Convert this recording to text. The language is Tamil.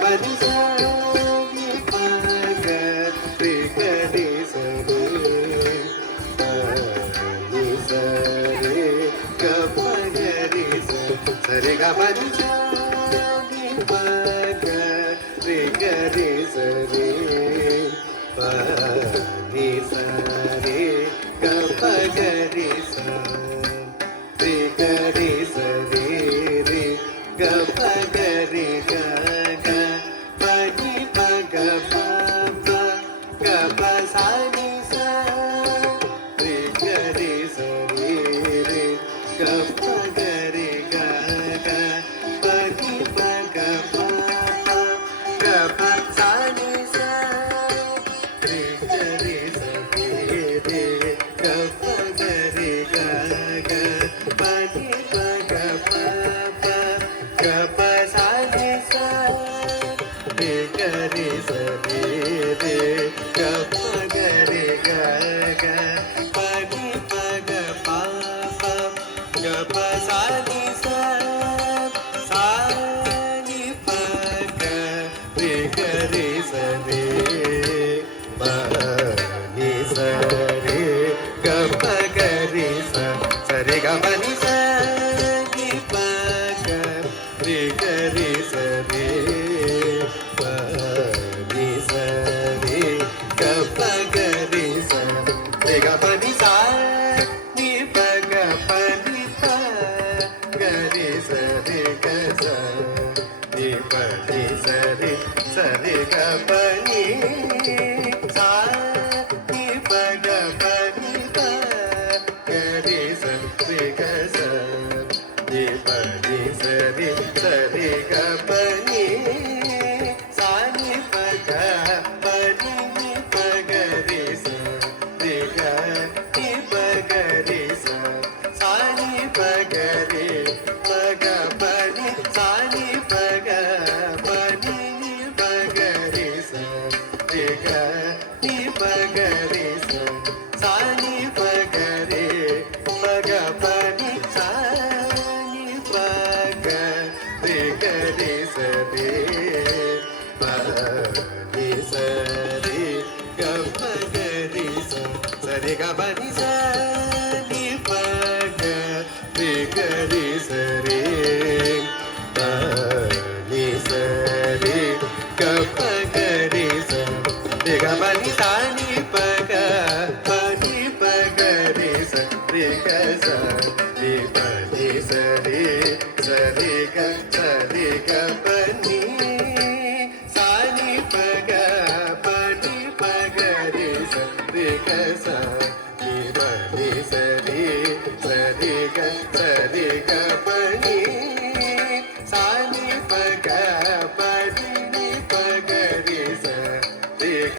பனி சரி பக ரி கரி சரி பனி சரி கபகரி சரி கபனி சரி பக ரி கரி சரி பனி சரி கபகரி சரி கரி சரி ரி கபகரி க பனி பக ப கப சரி சரி கரி சரி ரி கபகரி க பனி பக ப கப சரி சரி கரி சரி ரி கபகரி க பனி பக ப கப சரி சரி கரி சரி ரி கபகரி க பனி பக ப கப சரி சரி பக ரி கரி சரி பனி சரி கபகரி சரி கபனி சரி பக ரி கரி சரி பனி சரி கபகரி சரி கபனி சரி பக பனி பகரி சரி க சரி பனி சரி சரி கபனி சரி பக பனி பகரி சரி க சரி பனி சரி சரி கபனி சரி பக பனி பகரி சரி கனி பகரி சரி பகரி பக பனி சரி பக பனி பகரி சரி கனி பகரி சரி பகரி பக பனி சரி பக ரி கரி சரி பனி சரி கபகரி சரி கபனி சரி பக ரி கரி சரி பனி சரி கபகரி சரி கபனி சரி பக பனி பகரி சரி க சரி பனி சரி சரி க சரி கபனி சரி பக பனி பகரி சரி க சரி பனி சரி சரி க